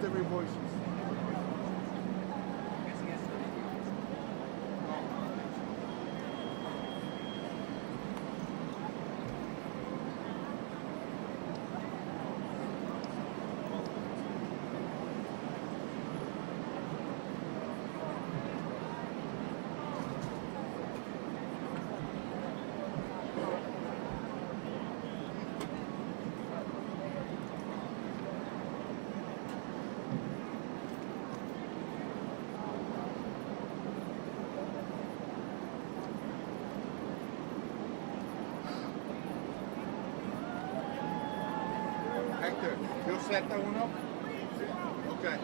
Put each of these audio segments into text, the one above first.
the revoices. Hector, ¿yo set uno? Okay.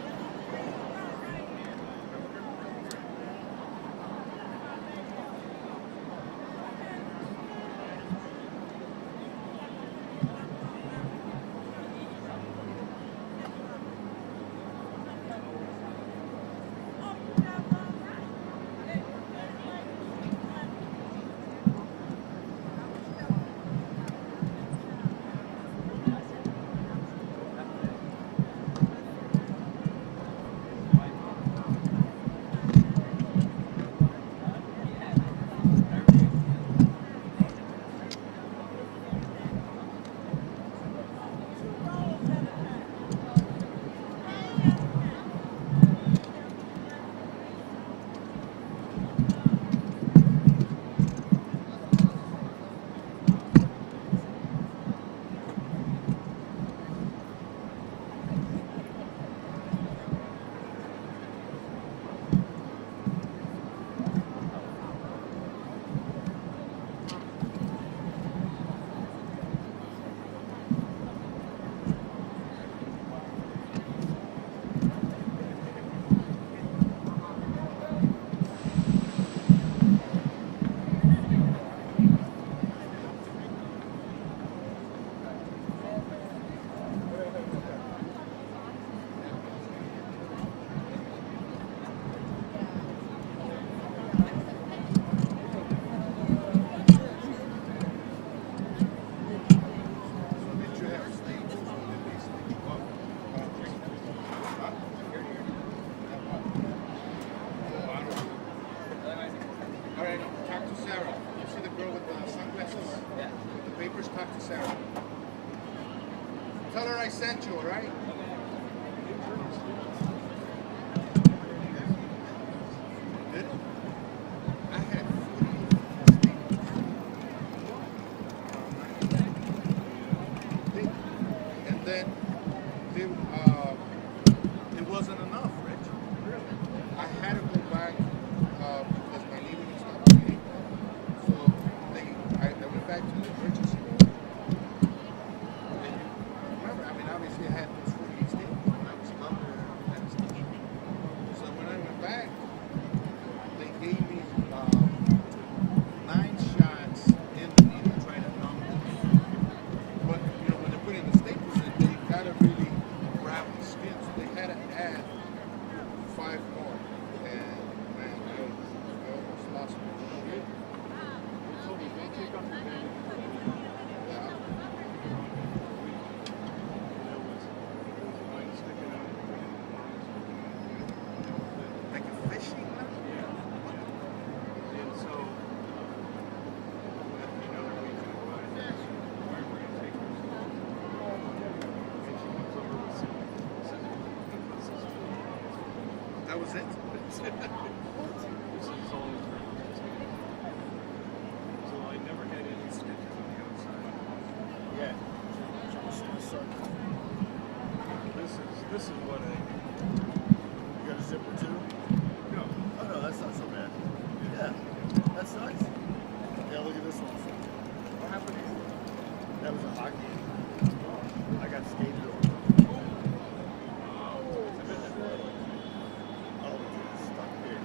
Sarah. Tell her I sent you, all right? I had and then it wasn't enough, Rich. I had to go back because my knee wouldn't stop bleeding. So I went back to the emergency room. Remember, I mean, obviously I had those 48 staples when I was under anesthesia. So when I went back, they gave me 9 shots in the knee to try to numb it. But, you know, when they're putting the staples in, they gotta really grab the skin. So they had to add 5 more. And, man, I almost lost my shit. Like a fishing line? That was it? Yeah. This is what You got a zipper too? no. Oh no, that's not so bad. Yeah, that's nice. Yeah, look at this one. What happened here? That was a hockey game. I got skated over. Oh, it's stuck here.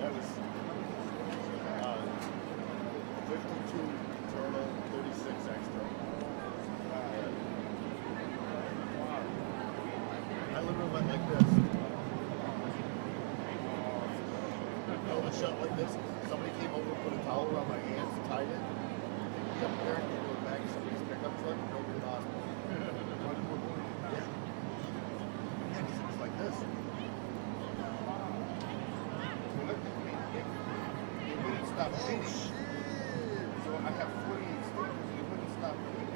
That was 52 internal, 36 extra. I literally went like this. Held it shut like this. Somebody came over, put a towel around my hands, tied it. Kept there and go back. stop fitting. So I have 48 staples and it wouldn't stop fitting.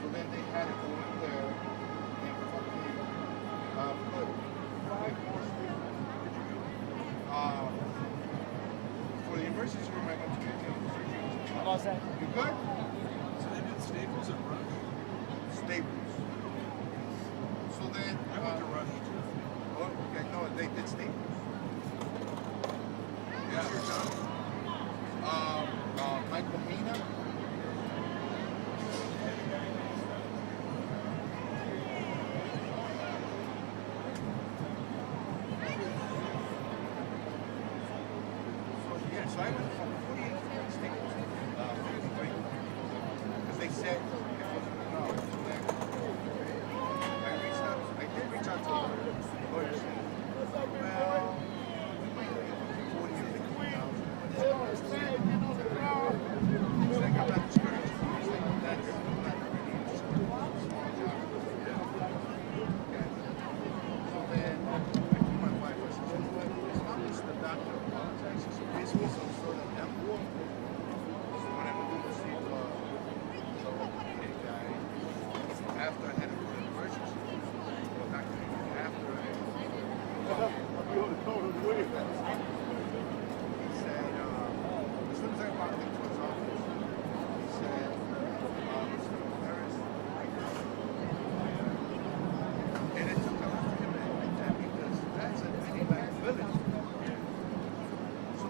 So then they had to go in there and fucking put 5 more staples. For the emergency room, I went to get surgery. How about that? You good? So they did Staples at Rush. Staples. So then, I went to Rush too. oh, okay, no, they did staples. What's your job? Michael Mina. So yeah, so I went from 48 staples to 53 because they said it wasn't enough. So then I did reach out to lawyers. Well, we might get 40 or 50,000. He's like, I'm not discouraged. He's like, I'm not really interested in a small job. Okay. So then I told my wife, I said, you know what? As long as the doctor apologizes, so basically some sort of envelope. So when I went to see the orthopedic guy, after I had to go to the emergency room, well, not after I he said, as soon as I walked into his office, he said, Mr. Harris, and it took a lot for him to admit that because that's a big liability. So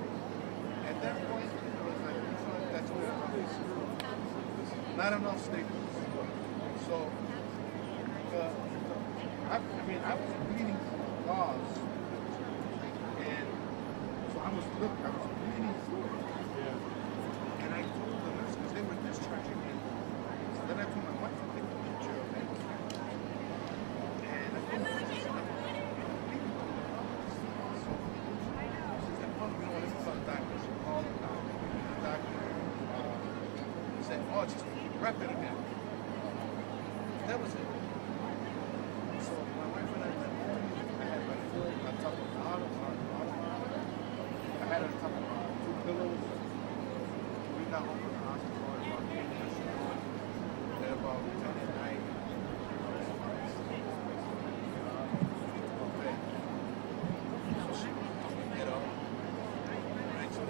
at that point, it was like, you know, that's what it is. Not enough staples. So, I mean, I was bleeding from the gauze, and so I was bleeding through it. And I told the nurse, because they were discharging me. So then I told my wife to take a picture of it. And I told her, I said, I'm bleeding from the gauze. So she said, well, you know what, this is on the doctor. She called the doctor. The doctor said, oh, just wrap it again. That was it. So my wife and I went home. I had my foot on top of the Ottoman. I had it on top of 2 pillows. We got home from the hospital at about 8 at about 10 at night. Okay. So she, you know, right, so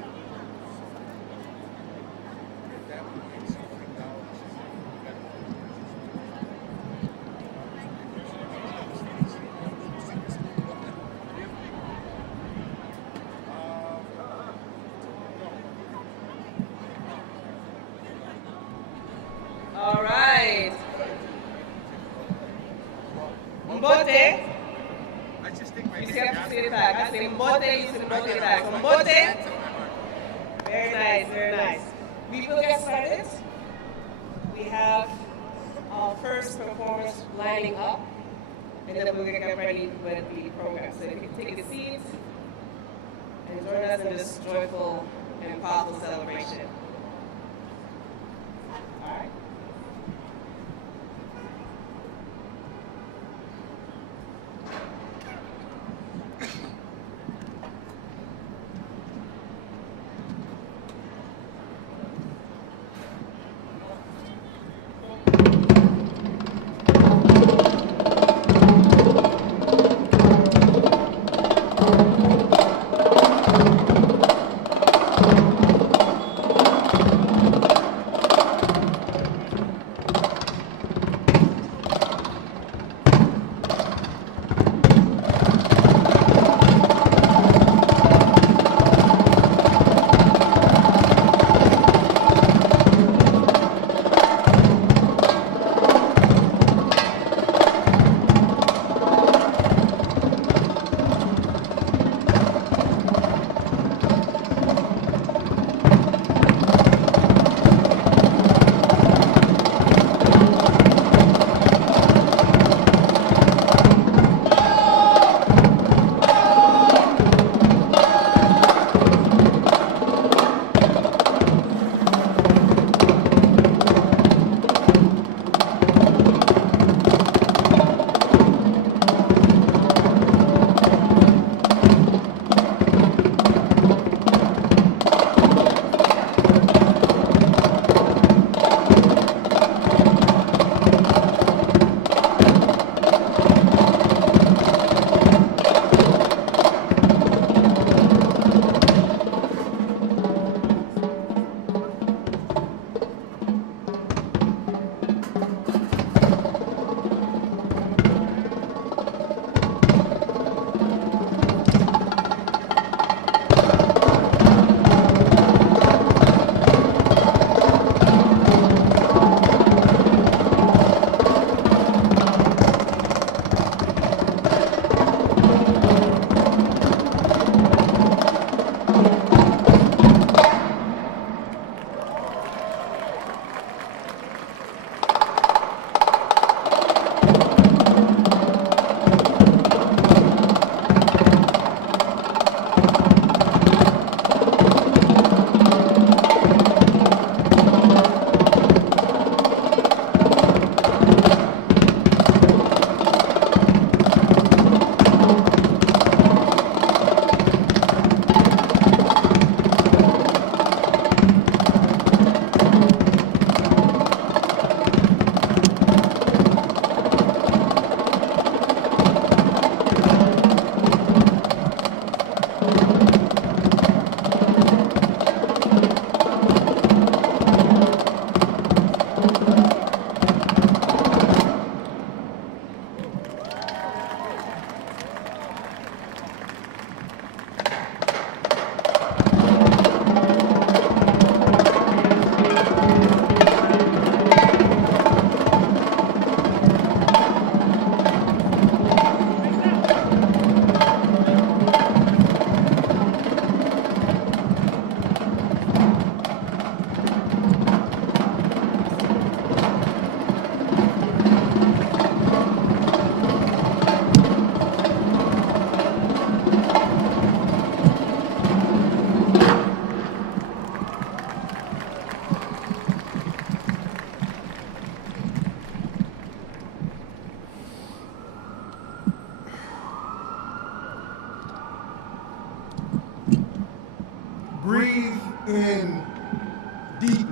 at that point, she freaked out. She said, we got to go to the All right. Mbote. I just think my You have to say it back. I say Mbote, you say Mbote back. So Mbote. Very nice, very nice. We will get started. We have our first performers lining up, and then we're going to get ready with the program. So you can take a seat and join us in this joyful and powerful celebration. All right. in deeply.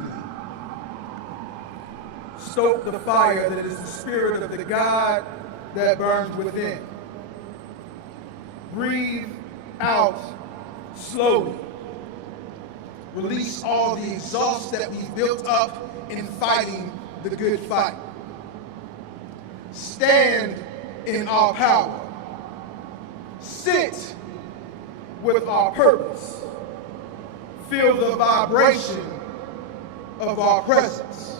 Stoke the fire that is the spirit of the God that burns within. Breathe out slowly. Release all the exhaust that we've built up in fighting the good fight. Stand in our power. Sit with our purpose. Feel the vibration of our presence.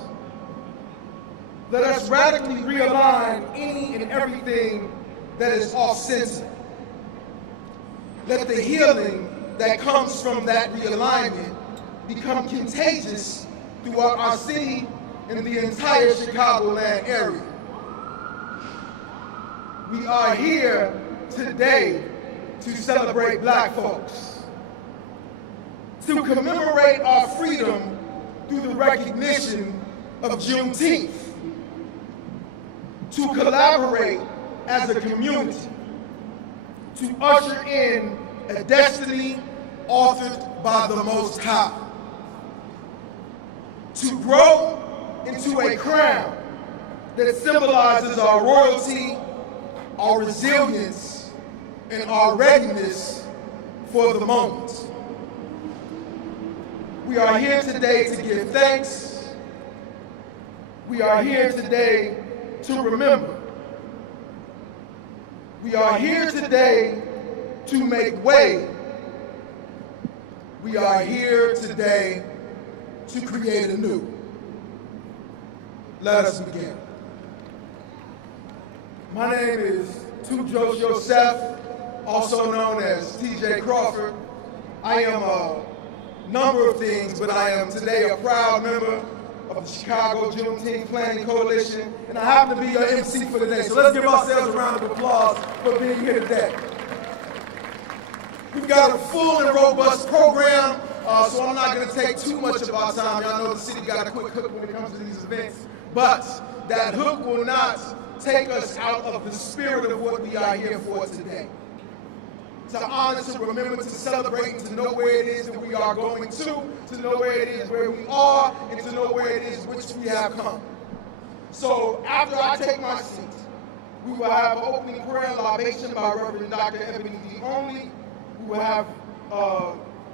Let us radically realign any and everything that is off-center. Let the healing that comes from that realignment become contagious throughout our city and the entire Chicagoland area. We are here today to celebrate Black folks, to commemorate our freedom through the recognition of Juneteenth, to collaborate as a community, to usher in a destiny authored by the Most High, to grow into a crown that symbolizes our royalty, our resilience, and our readiness for the moment. We are here today to give thanks. We are here today to remember. We are here today to make way. We are here today to create anew. Let us begin. My name is Tujo Joseph, also known as TJ Crawford. I am a number of things, but I am today a proud member of the Chicago Juneteenth Planning Coalition, and I happen to be your MC for today. So let's give ourselves a round of applause for being here today. We've got a full and robust program, so I'm not going to take too much of our time. Y'all know the city got a quick hook when it comes to these events, but that hook will not take us out of the spirit of what we are here for today. To honor, to remember, to celebrate, and to know where it is that we are going to know where it is where we are, and to know where it is which we have come. So after I take my seat, we will have an opening prayer and libation by Reverend Dr. Ebony D. Only. We will have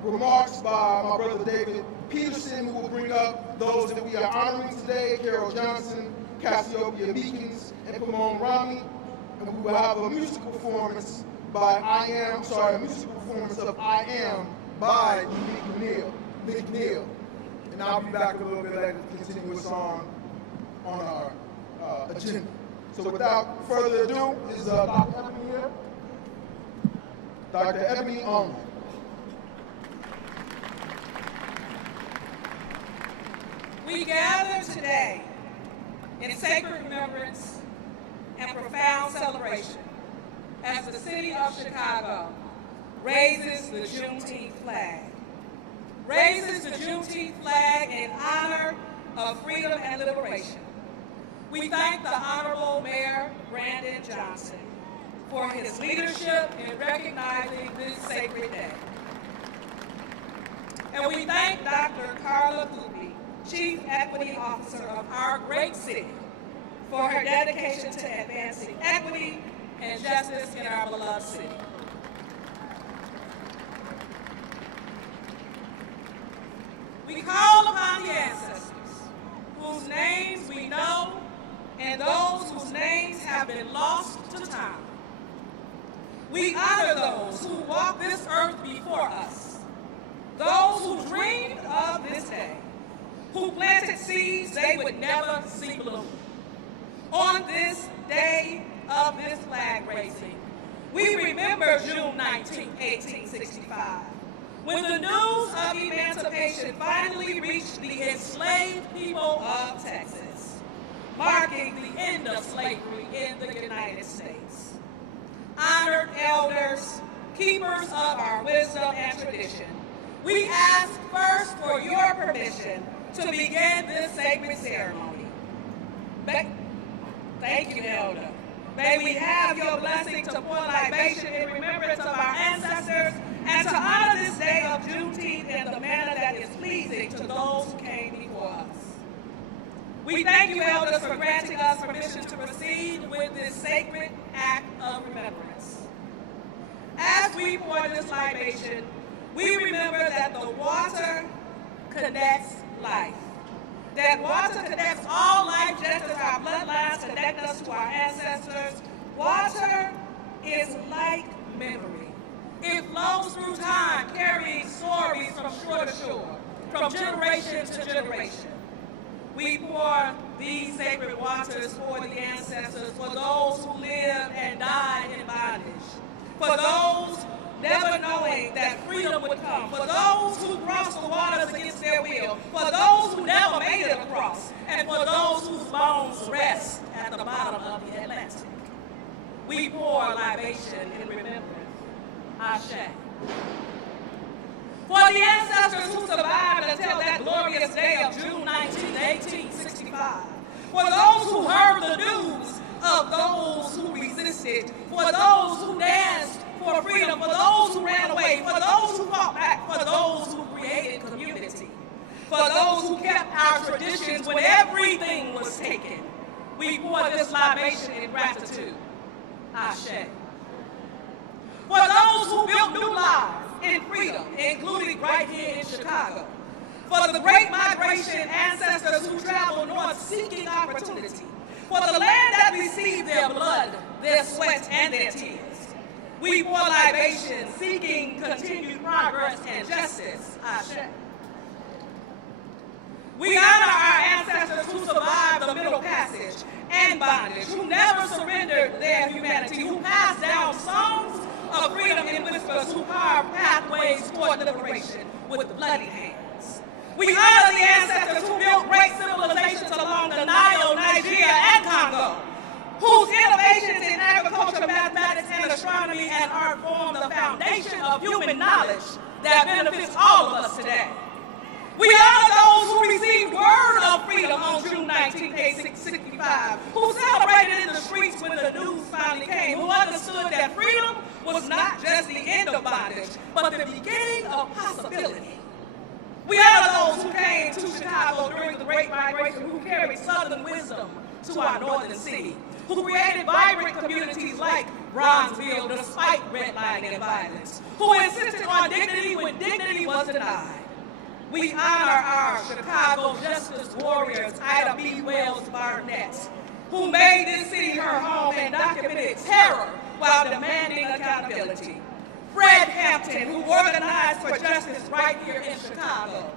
remarks by my brother David Peterson, who will bring up those that we are honoring today, Carol Johnson, Cassiopeia Meekins, and Pomone Rami. And we will have a musical performance by a musical performance of I Am by Nick Neal. And I'll be back a little bit later to continue with on our agenda. So without further ado, is Dr. Ebony here? Dr. Ebony Only. We gather today in sacred remembrance and profound celebration as the city of Chicago raises the Juneteenth flag. Raises the Juneteenth flag in honor of freedom and liberation. We thank the Honorable Mayor Brandon Johnson for his leadership in recognizing this sacred day. And we thank Dr. Carla Goopy, Chief Equity Officer of our great city, for her dedication to advancing equity and justice in our beloved city. We call upon the ancestors whose names we know and those whose names have been lost to time. We honor those who walked this earth before us, those who dreamed of this day, who planted seeds they would never see bloom. On this day of this flag raising, we remember June 19, 1865, when the news of emancipation finally reached the enslaved people of Texas, marking the end of slavery in the United States. Honored elders, keepers of our wisdom and tradition, we ask first for your permission to begin this sacred ceremony. Thank you, Elder. May we have your blessing to pour libation in remembrance of our ancestors and to honor this day of Juneteenth in the manner that is pleasing to those who came before us. We thank you, elders, for granting us permission to proceed with this sacred act of remembrance. As we pour this libation, we remember that the water connects life. That water connects all life just as our bloodlines connect us to our ancestors. Water is like memory. It flows through time, carrying stories from shore to shore, from generation to generation. We pour these sacred waters for the ancestors, for those who lived and died in bondage, for those never knowing that freedom would come, for those who crossed the waters against their will, for those who never made it across, and for those whose bones rest at the bottom of the Atlantic. We pour libation in remembrance. Ashe. For the ancestors who survived until that glorious day of June 19, 1865. For those who heard the news of those who resisted. For those who danced for freedom. For those who ran away. For those who fought back. For those who created community. For those who kept our traditions when everything was taken. We pour this libation in gratitude. Ashe. For those who built new lives in freedom, including right here in Chicago. For the great migration ancestors who traveled north seeking opportunity. For the land that received their blood, their sweat, and their tears. We pour libation seeking continued progress and justice. Ashe. We honor our ancestors who survived the Middle Passage and bondage, who never surrendered their humanity, who passed down songs of freedom in whispers, who carved pathways toward liberation with bloody hands. We honor the ancestors who built great civilizations along the Nile, Nigeria, and Congo, whose innovations in agriculture, mathematics, and astronomy and art form the foundation of human knowledge that benefits all of us today. We honor those who received word of freedom on June 19, 1865, who celebrated in the streets when the news finally came, who understood that freedom was not just the end of bondage, but the beginning of possibility. We honor those who came to Chicago during the Great Migration, who carried Southern wisdom to our northern city, who created vibrant communities like Bronzeville despite redlining and violence, who insisted on dignity when dignity was denied. We honor our Chicago justice warriors, Ida B. Wells Barnett, who made this city her home and documented terror while demanding accountability. Fred Hampton, who organized for justice right here in Chicago.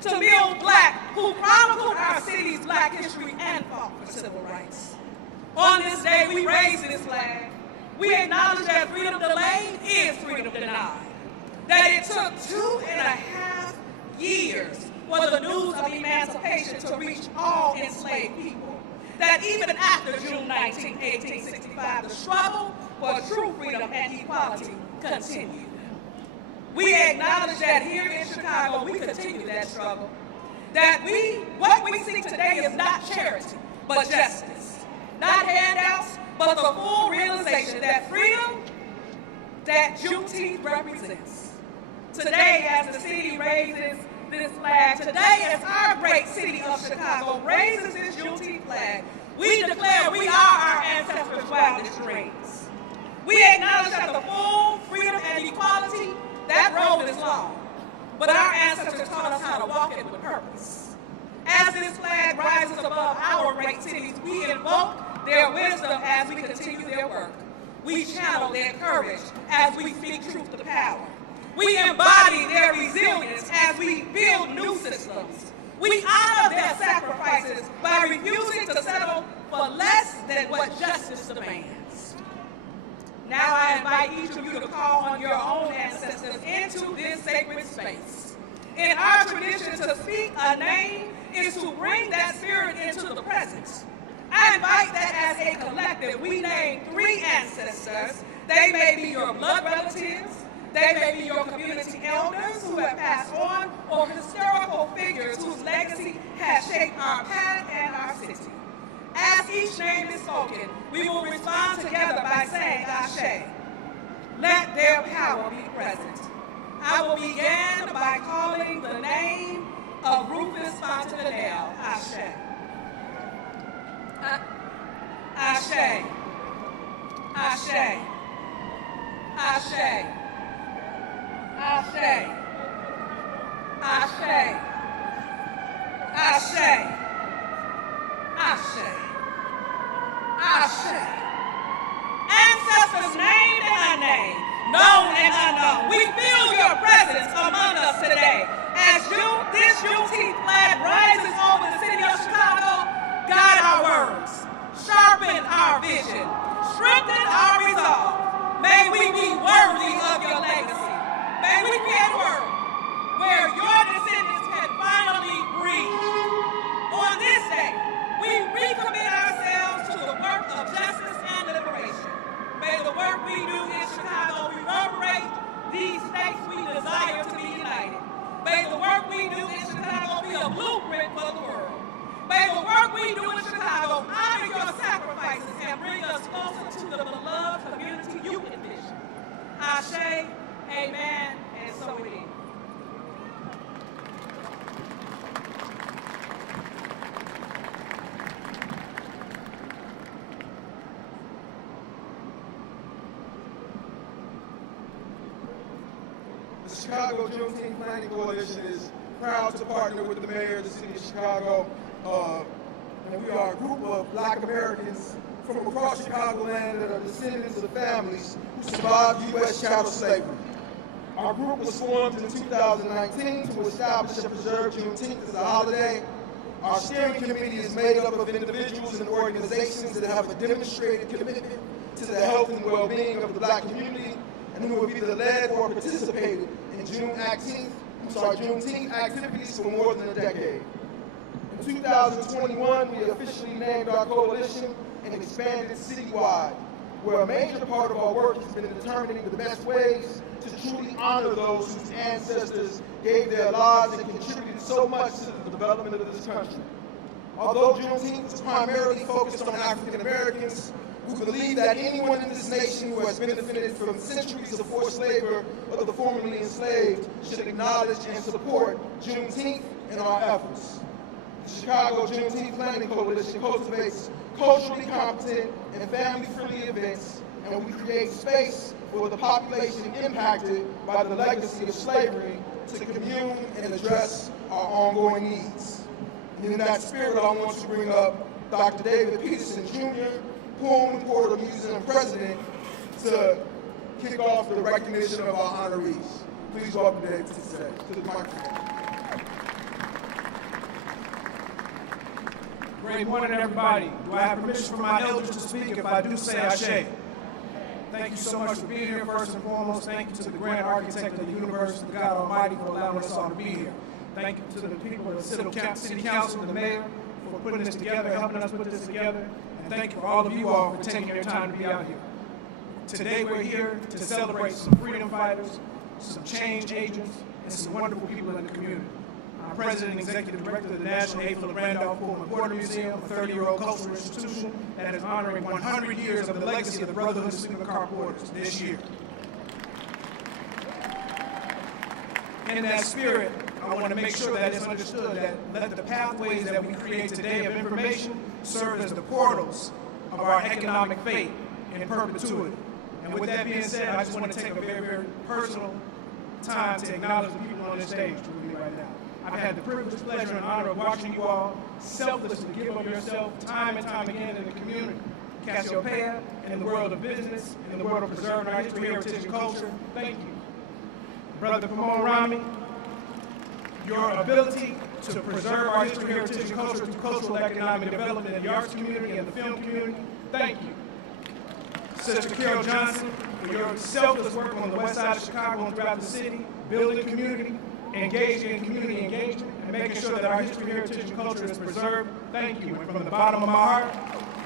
Tamil Black, who chronicled our city's Black history and fought for civil rights. On this day, we raise this flag. We acknowledge that freedom delayed is freedom denied. That it took 2.5 years for the news of emancipation to reach all enslaved people. That even after June 19, 1865, the struggle for true freedom and equality continued. We acknowledge that here in Chicago, we continue that struggle. That what we seek today is not charity, but justice. Not handouts, but the full realization that freedom, that Juneteenth represents. Today, as the city raises this flag, today as our great city of Chicago raises this Juneteenth flag, we declare we are our ancestors' wildest dreams. We acknowledge that the full freedom and equality, that road is long, but our ancestors taught us how to walk it with purpose. As this flag rises above our great cities, we invoke their wisdom as we continue their work. We channel their courage as we speak truth to power. We embody their resilience as we build new systems. We honor their sacrifices by refusing to settle for less than what justice demands. Now I invite each of you to call on your own ancestors into this sacred space. In our tradition, to speak a name is to bring that spirit into the present. I invite that as a collective, we name 3 ancestors. They may be your blood relatives, they may be your community elders who have passed on, or historical figures whose legacy has shaped our path and our city. As each name is spoken, we will respond together by saying Ashe. Let their power be present. I will begin by calling the name of Rufus Fontanelle. Ashe. Ashe. Ashe. Ashe. Ashe. Ashe. Ashe. Ashe. Ashe. Ancestors named and unnamed, known and unknown, we feel your presence among us today. As this Juneteenth flag rises over the city of Chicago, guide our words, sharpen our vision, strengthen our resolve. May we be worthy of your legacy. May we create a world where your descendants can finally breathe. On this day, we recommit ourselves to the work of justice and liberation. May the work we do in Chicago reverberate these states we desire to be united. May the work we do in Chicago be a blueprint for the world. May the work we do in Chicago honor your sacrifices and bring us closer to the beloved community you envision. Ashe, amen, and so it is. The Chicago Juneteenth Planning Coalition is proud to partner with the mayor of the city of Chicago. And we are a group of Black Americans from across Chicagoland that are descendants of families who survived U.S. chattel slavery. Our group was formed in 2019 to establish and preserve Juneteenth as a holiday. Our steering committee is made up of individuals and organizations that have a demonstrated commitment to the health and well-being of the Black community and who have either led or participated in Juneteenth activities for more than a decade. In 2021, we officially named our coalition and expanded citywide, where a major part of our work has been determining the best ways to truly honor those whose ancestors gave their lives and contributed so much to the development of this country. Although Juneteenth is primarily focused on African Americans, we believe that anyone in this nation who has benefited from centuries of forced labor of the formerly enslaved should acknowledge and support Juneteenth in our efforts. The Chicago Juneteenth Planning Coalition cultivates culturally competent and family-friendly events, and we create space for the population impacted by the legacy of slavery to commune and address our ongoing needs. And in that spirit, I want to bring up Dr. David Peterson, Jr., Pullman Porter Museum President, to kick off the recognition of our honorees. Please welcome David to the microphone. Great morning, everybody. Do I have permission from my elders to speak? If I do, say Ashe. Thank you so much for being here. First and foremost, thank you to the grand architect of the universe, the God Almighty, for allowing us all to be here. Thank you to the people of the City Council, the mayor, for putting this together, helping us put this together. And thank you for all of you all for taking your time to be out here. Today we're here to celebrate some freedom fighters, some change agents, and some wonderful people in the community. I'm President and Executive Director of the National Hayfield Randolph Pullman Porter Museum, a 30-year-old cultural institution that is honoring 100 years of the legacy of the Brotherhood of Sleeping Car Porters this year. In that spirit, I want to make sure that it's understood that let the pathways that we create today of information serve as the portals of our economic fate in perpetuity. And with that being said, I just want to take a very, very personal time to acknowledge the people on this stage with me right now. I've had the privilege, pleasure, and honor of watching you all selflessly give of yourself time and time again in the community. Cassiopeia, in the world of business, in the world of preserving our history, heritage, and culture. Thank you. Brother Pomona Rami, your ability to preserve our history, heritage, and culture through cultural and economic development in the arts community and the film community. Thank you. Sister Carol Johnson, for your selfless work on the west side of Chicago and throughout the city, building community, engaging in community engagement, and making sure that our history, heritage, and culture is preserved. Thank you. And from the bottom of my heart,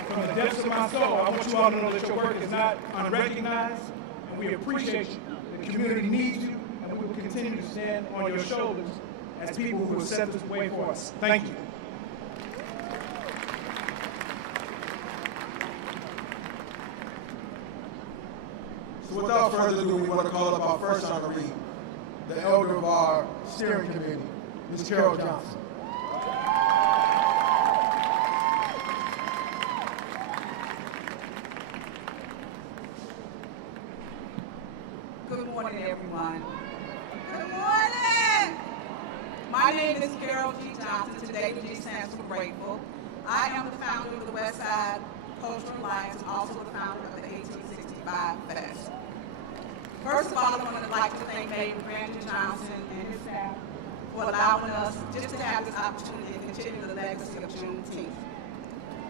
from the depths of my soul, I want you all to know that your work is not unrecognized, and we appreciate you. The community needs you, and we will continue to stand on your shoulders as people who have set this way for us. Thank you. So without further ado, we want to call up our first honoree, the elder of our steering committee, Ms. Carol Johnson. Good morning, everyone. Good morning. My name is Carol G. Johnson. Today, the G stands for Grateful. I am the founder of the West Side Cultural Alliance and also the founder of the 1865 Fest. First of all, I would like to thank Mayor Brandon Johnson and his staff for allowing us just to have this opportunity to continue the legacy of Juneteenth.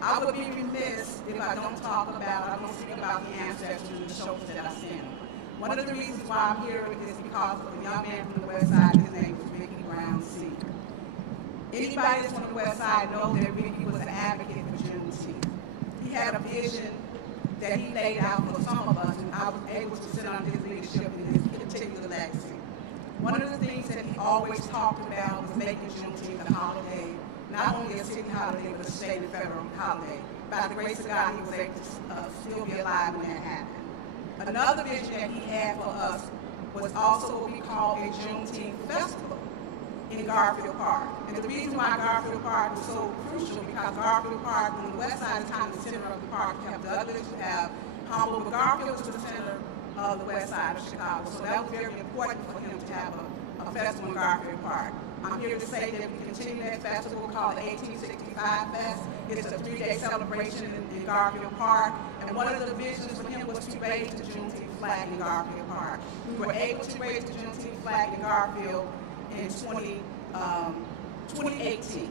I would be remiss if I don't speak about the ancestors and the shoulders that I stand on. One of the reasons why I'm here is because of a young man from the West Side. His name was Ricky Brown Sr. Anybody that's from the West Side knows that Ricky was an advocate for Juneteenth. He had a vision that he laid out for some of us, and I was able to sit under his leadership in his particular legacy. One of the things that he always talked about was making Juneteenth a holiday, not only a city holiday, but a state and federal holiday. By the grace of God, he was able to still be alive when that happened. Another vision that he had for us was also what we call a Juneteenth festival in Garfield Park. And the reason why Garfield Park was so crucial because Garfield Park on the west side is kind of the center of the park. You have Douglas, you have Humboldt, but Garfield is the center of the west side of Chicago. So that was very important for him to have a festival in Garfield Park. I'm here to say that we continue that festival called the 1865 Fest. It's a 3-day celebration in Garfield Park. And one of the visions for him was to raise the Juneteenth flag in Garfield Park. We were able to raise the Juneteenth flag in Garfield in 2018.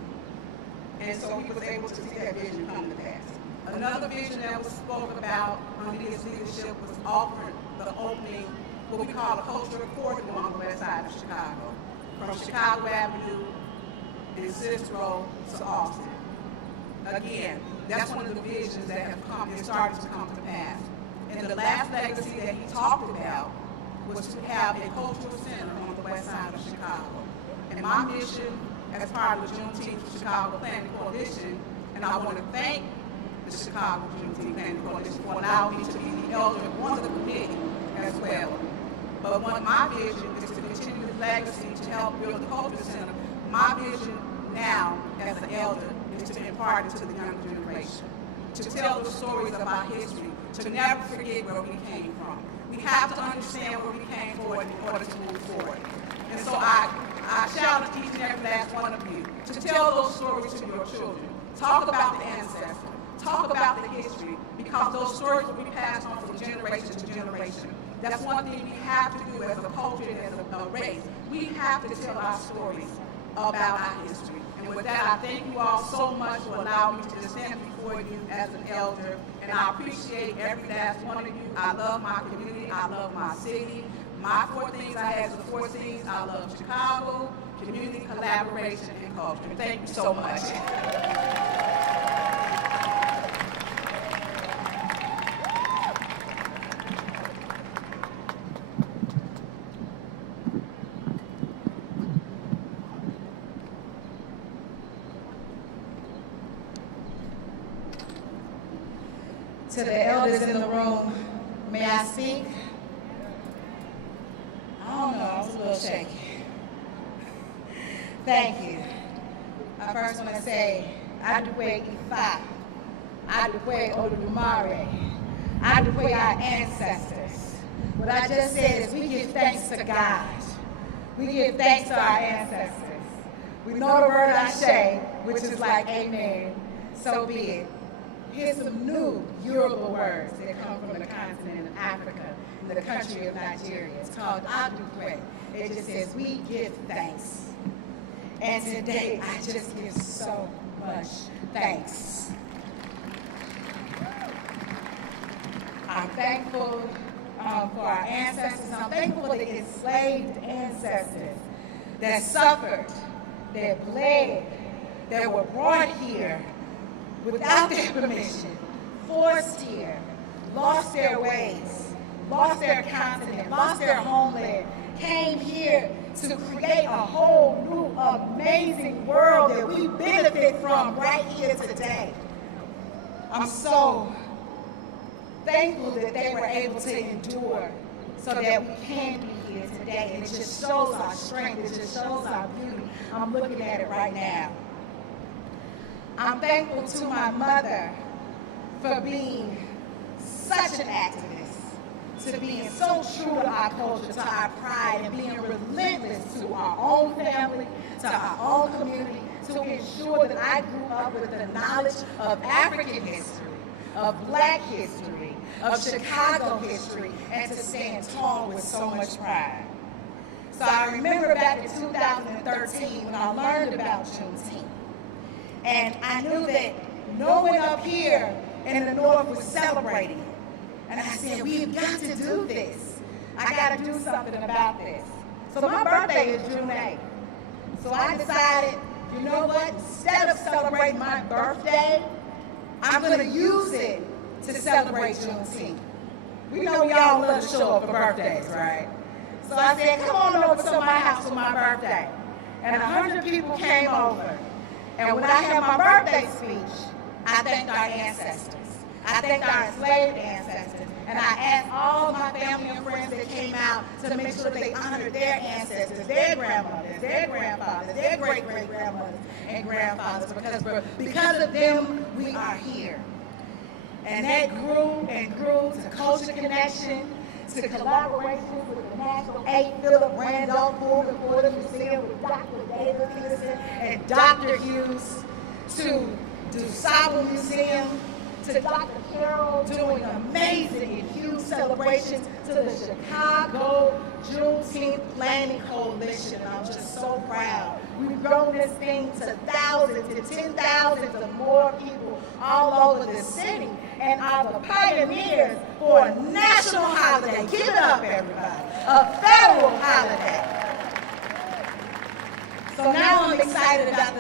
And so he was able to see that vision come to pass. Another vision that was spoken about under his leadership was opening what we call a cultural corridor on the west side of Chicago, from Chicago Avenue and Cicero to Austin. Again, that's one of the visions that have started to come to pass. And the last legacy that he talked about was to have a cultural center on the west side of Chicago. And my mission as part of the Juneteenth Chicago Planning Coalition, and I want to thank the Chicago Juneteenth Planning Coalition for allowing me to be the elder of one of the committee as well. But my vision is to continue the legacy to help build the cultural center. My vision now as an elder is to impart it to the younger generation, to tell the stories of our history, to never forget where we came from. We have to understand where we came from in order to move forward. And so I challenge each and every last one of you to tell those stories to your children. Talk about the ancestors. Talk about the history, because those stories will be passed on from generation to generation. That's one thing we have to do as a culture and as a race. We have to tell our stories about our history. And with that, I thank you all so much for allowing me to stand before you as an elder. And I appreciate every last one of you. I love my community. I love my city. My 4 things I have is the 4 C's. I love Chicago, community, collaboration, and culture. Thank you so much. To the elders in the room, may I speak? I don't know, I was a little shaky. Thank you. I first want to say, Adukwe Ifa, Adukwe Oludumare, Adukwe our ancestors. What I just said is we give thanks to God. We give thanks to our ancestors. We know the word Ashe, which is like amen, so be it. Here's some new Yoruba words that come from the continent of Africa, in the country of Nigeria. It's called Adukwe. It just says, we give thanks. And today, I just give so much thanks. I'm thankful for our ancestors. I'm thankful for the enslaved ancestors that suffered, that bled, that were brought here without their permission, forced here, lost their ways, lost their continent, lost their homeland, came here to create a whole new amazing world that we benefit from right here today. I'm so thankful that they were able to endure so that we can be here here today, and it just shows our strength, it just shows our beauty. I'm looking at it right now. I'm thankful to my mother for being such an activist, to being so true to our culture, to our pride, and being relentless to our own family, to our own community, to ensure that I grew up with the knowledge of African history, of Black history, of Chicago history, and to stand tall with so much pride. So I remember back in 2013 when I learned about Juneteenth, and I knew that no one up here in the North was celebrating it. And I said, we've got to do this. I got to do something about this. So my birthday is June 8th. So I decided, you know what, instead of celebrating my birthday, I'm going to use it to celebrate Juneteenth. We know we all love to show up for birthdays, right? So I said, come on over to my house for my birthday. And 100 people came over. And when I had my birthday speech, I thanked our ancestors. I thanked our enslaved ancestors. And I asked all my family and friends that came out to make sure they honored their ancestors, their grandmothers, their grandfathers, their great-great-grandmothers and grandfathers, because of them, we are here. And that grew and grew to Culture Connection, to collaborations with the National 8 Philip Randolph Ford Museum with Dr. David Peterson and Dr. Hughes, to DuSable Museum, to Dr. Carroll doing amazing and huge celebrations, to the Chicago Juneteenth Planning Coalition. I'm just so proud. We've grown this thing to thousands and 10,000s of more people all over the city, and are the pioneers for a national holiday. Give it up, everybody. A federal holiday. So now I'm excited about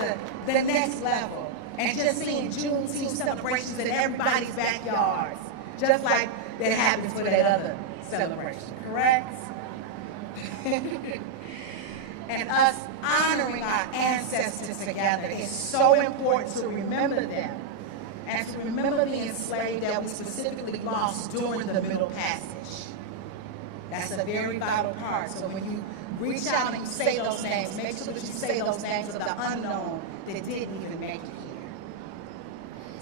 the next level. And just seeing Juneteenth celebrations in everybody's backyards, just like that happens for that other celebration, correct? And us honoring our ancestors together is so important to remember them, and to remember the enslaved that we specifically lost during the Middle Passage. That's a very vital part. So when you reach out and you say those names, make sure that you say those names of the unknown that didn't even make it here.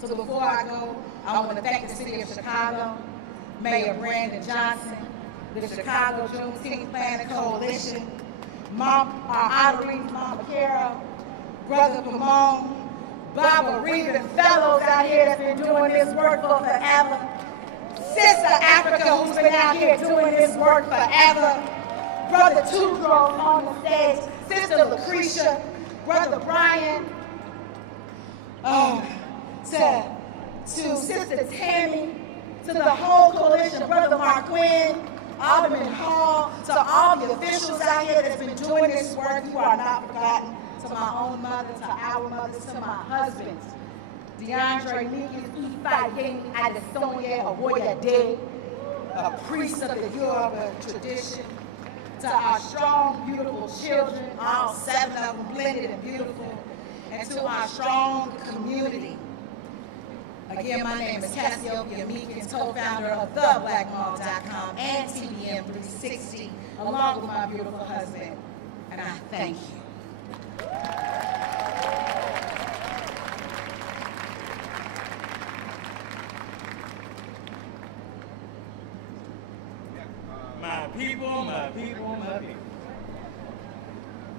So before I go, I want to thank the City of Chicago, Mayor Brandon Johnson, the Chicago Juneteenth Planning Coalition, our honorees, Mama Carol, Brother Pomone, Barbara Regan Fellows out here that's been doing this work for forever, Sister Africa who's been out here doing this work forever, Brother Tudor on the stage, Sister Lucretia, Brother Brian, to Sister Tammy, to the whole coalition, Brother Marquin, Alderman Hall, to all the officials out here that's been doing this work. You are not forgotten. To my own mother, to our mothers, to my husbands, DeAndre Nikis, Ifeanyi Adesonye Owoyade, a priest of the Yoruba tradition, to our strong, beautiful children, all 7 of them blended and beautiful, and to our strong community. Again, my name is Cassiopeia Meekins, co-founder of theblackmall.com and TBM 360, along with my beautiful husband, and I thank you. My people, my people, my people.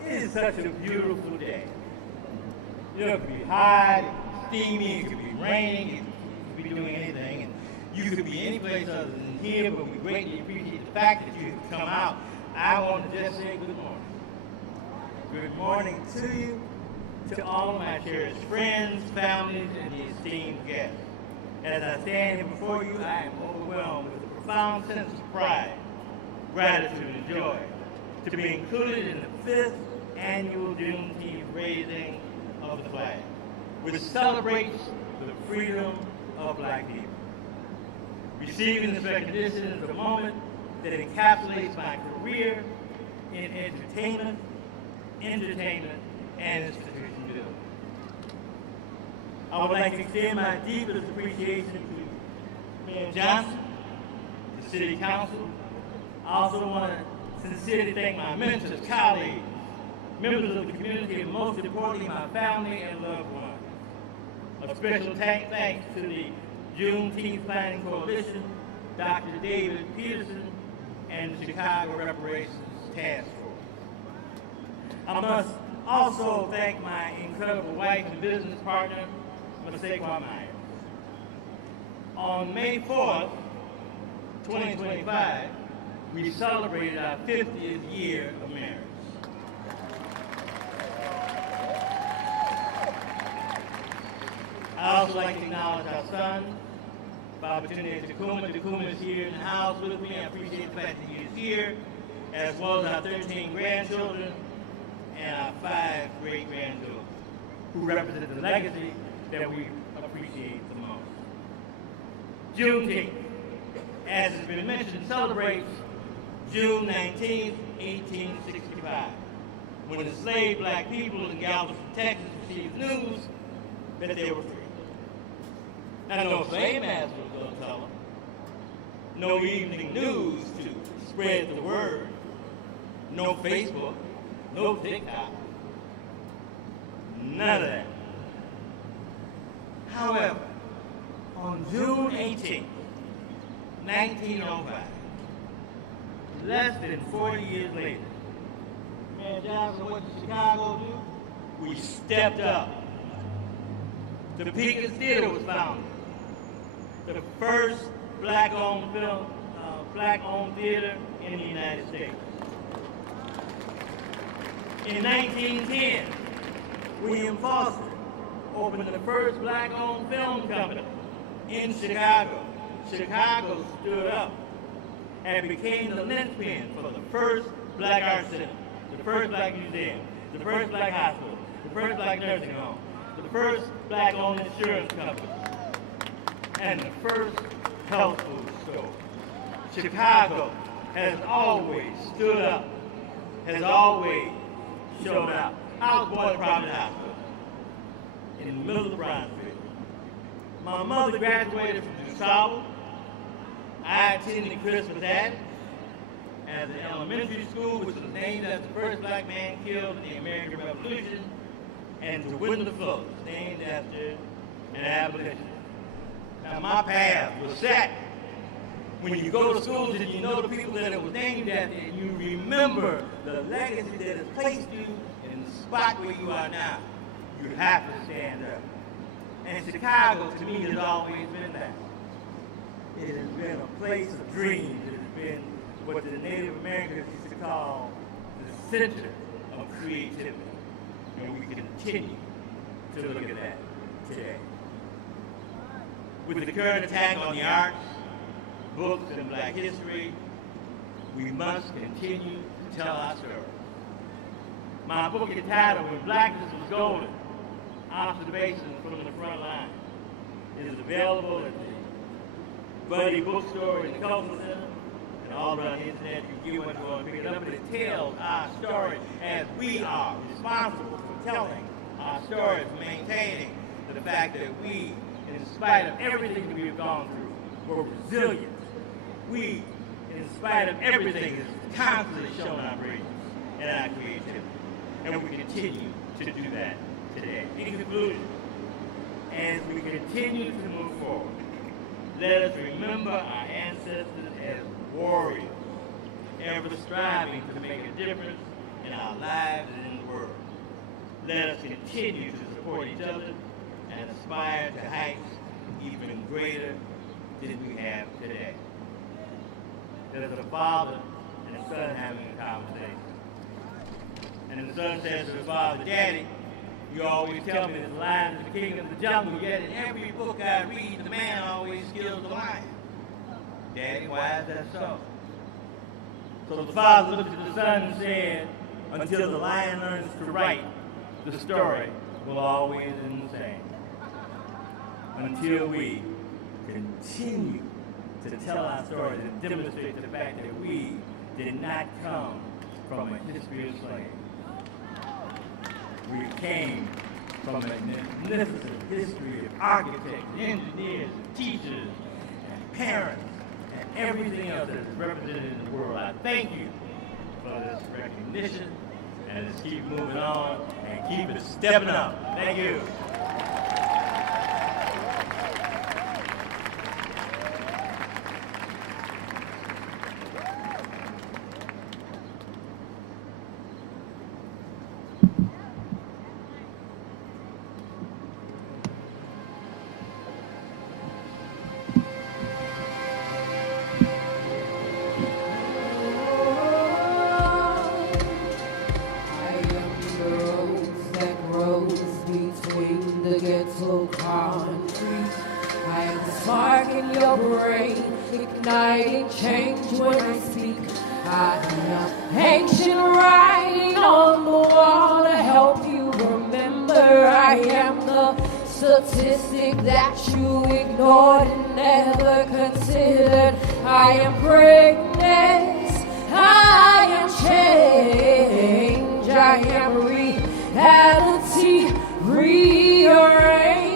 It is such a beautiful day. It could be hot, it could be steamy, it could be raining, it could be doing anything, and you could be any place other than here, but we greatly appreciate the fact that you have come out. I want to just say good morning. Good morning to you, to all of my cherished friends, families, and the esteemed guests. As I stand here before you, I am overwhelmed with a profound sense of pride, gratitude, and joy to be included in the 5th annual Juneteenth raising of the flag, which celebrates the freedom of Black people. Receiving this recognition is a moment that encapsulates my career in entertainment, and institution building. I would like to extend my deepest appreciation to Mayor Johnson, the City Council. I also want to sincerely thank my mentors, colleagues, members of the community, and most importantly, my family and loved ones. A special thanks to the Juneteenth Planning Coalition, Dr. David Peterson, and the Chicago Reparations Task Force. I must also thank my incredible wife and business partner, Ms. Myers. On May 4th, 2025, we celebrated our 50th year of marriage. I also like to acknowledge our son, Babatunde Takuma. Takuma is here in the house with me. I appreciate the fact that he is here, as well as our 13 grandchildren and our 5 great-granddaughters, who represent the legacy that we appreciate the most. Juneteenth, as has been mentioned, celebrates June 19, 1865, when enslaved black people in Galveston, Texas received news that they were free. Now, no slave master was going to tell them. No evening news to spread the word. No Facebook. No TikTok. None of that. However, on June 18, 1905, less than 40 years later, man, Johnson, what did Chicago do? We stepped up. The Pecos Theater was founded. The first black-owned theater in the United States. In 1910, William Foster opened the first black-owned film company in Chicago. Chicago stood up and became the linchpin for the first black art center, the first black museum, the first black hospital, the first black nursing home, the first black-owned insurance company, and the first health food store. Chicago has always stood up, has always shown up. I was born in Providence Hospital, in the middle of the Bronx Street. My mother graduated from DuSable. I attended Christmas Abbey as an elementary school, which was named after the first black man killed in the American Revolution, and to Wyndham Float, named after an abolitionist. Now, my path was set. When you go to schools and you know the people that it was named after, and you remember the legacy that has placed you in the spot where you are now, you have to stand up. And Chicago, to me, has always been that. It has been a place of dreams. It has been what the Native Americans used to call the center of creativity. And we continue to look at that today. With the current attack on the arts, books, and black history, we must continue to tell our story. My book entitled When Blackness Was Golden, Observations from the Front Line, is available at the Buddy Bookstore in the Cultural Center and all around the internet. You can get one if you want to pick it up, but it tells our story as we are responsible for telling our story, for maintaining the fact that we, in spite of everything that we have gone through, were resilient. We, in spite of everything, is constantly showing our brilliance and our creativity. And we continue to do that today. In conclusion, as we continue to move forward, let us remember our ancestors as warriors, ever striving to make a difference in our lives and in the world. Let us continue to support each other and aspire to heights even greater than we have today. There's a father and a son having a conversation. And the son says to the father, "Daddy, you always tell me that the lion is the king of the jungle, yet in every book I read, the man always kills the lion. Daddy, why is that so?" So the father looked at the son and said, "Until the lion learns to write, the story will always end the same. Until we continue to tell our stories and demonstrate the fact that we did not come from a history of slaves. We came from a magnificent history of architects, engineers, teachers, and parents, and everything else that is represented in the world. I thank you for this recognition. And let's keep moving on and keep it stepping up. Thank you. Igniting change when I speak. I am ancient writing on the wall to help you remember. I am the statistic that you ignored and never considered. I am greatness. I am change. I am reality rearranged.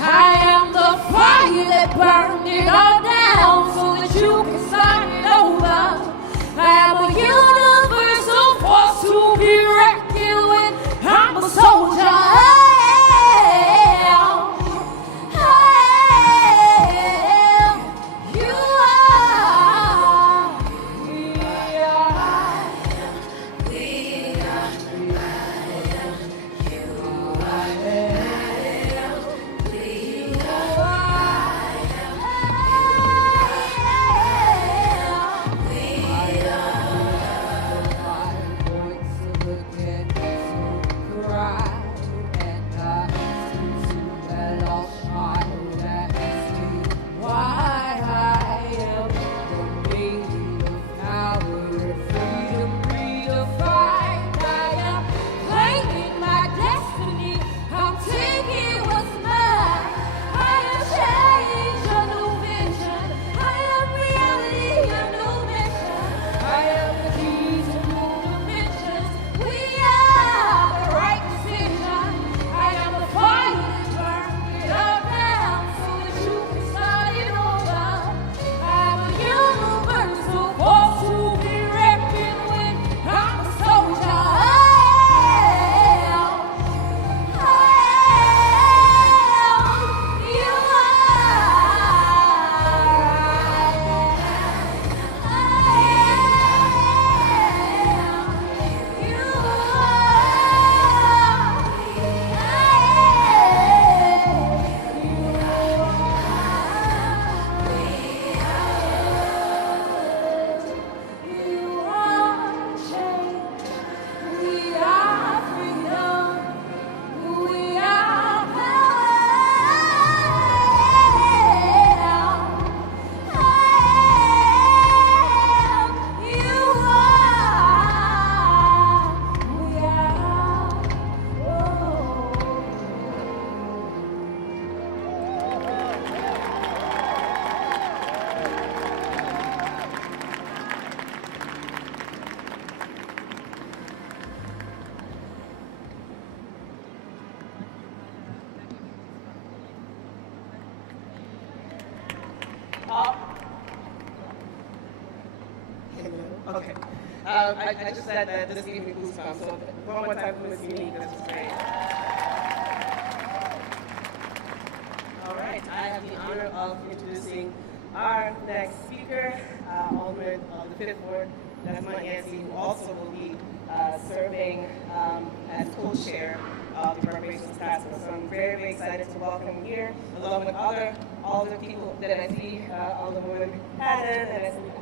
I am the fire that burned it all down so that you can start it over. I am a universal force to be reckoned with. I'm a soldier. Okay. I just said that this gave me goosebumps, so one more time for Miss Unique, this is great. All right, I have the honor of introducing our next speaker, Alderman of the 5th Ward, that's my auntie, who also will be serving as co-chair of the reparations task force. So I'm very, very excited to welcome him here, along with all the people that I see, Alderwoman Haddon, and I see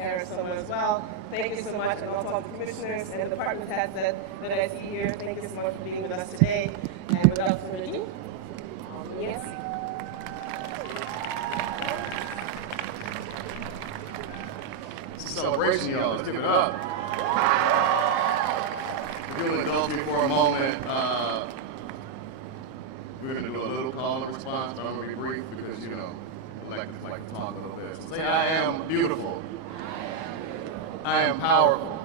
Harris somewhere as well. Thank you so much, and also all the commissioners and the department heads that I see here. Thank you so much for being with us today. And without further ado, yes. It's a celebration, y'all. Let's give it up. If you'll indulge me for a moment, we're going to do a little call and response. I'm going to be brief because, you know, I like to talk a little bit. So say, I am beautiful. I am powerful.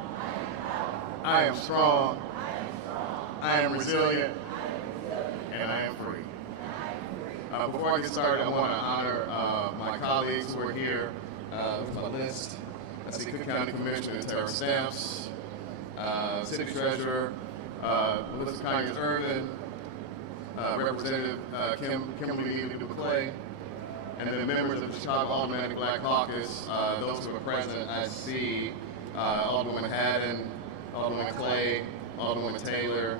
I am strong. I am resilient. And I am free. Before I get started, I want to honor my colleagues who are here. There's a list I see Cook County Commissioner Tara Stamps, City Treasurer Melissa Conyers Irvin, Representative Kimberly Ely DuClay, and then members of the Chicago Aldermanic Black Caucus. Those who are present, I see Alderwoman Haddon, Alderwoman Clay, Alderwoman Taylor,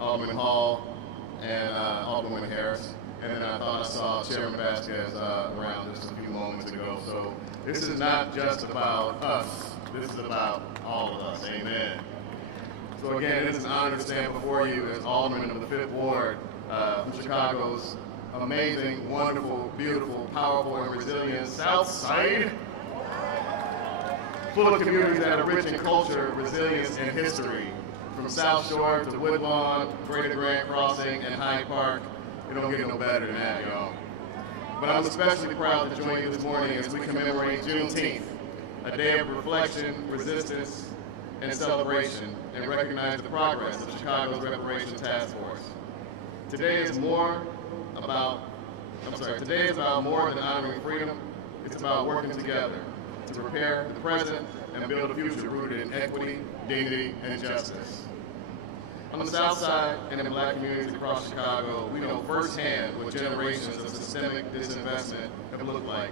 Alderman Hall, and Alderwoman Harris. And then I thought I saw Chairman Vasquez around just a few moments ago. So this is not just about us. This is about all of us. Amen. So again, it is an honor to stand before you as Alderman of the 5th Ward from Chicago's amazing, wonderful, beautiful, powerful, and resilient South Side, full of communities that are rich in culture, resilience, and history. From South Shore to Woodlawn, Greater Grand Crossing, and Hyde Park, it don't get no better than that, y'all. But I'm especially proud to join you this morning as we commemorate Juneteenth, a day of reflection, resistance, and celebration, and recognize the progress of Chicago's Reparations Task Force. Today is about more than honoring freedom. It's about working together to prepare the present and build a future rooted in equity, dignity, and justice. On the South Side and in Black communities across Chicago, we know firsthand what generations of systemic disinvestment have looked like.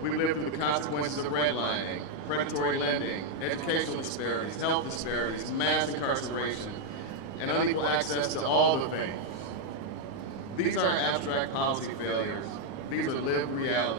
We lived through the consequences of redlining, predatory lending, educational disparities, health disparities, mass incarceration, and unequal access to all the things. These aren't abstract policy failures. These are lived realities.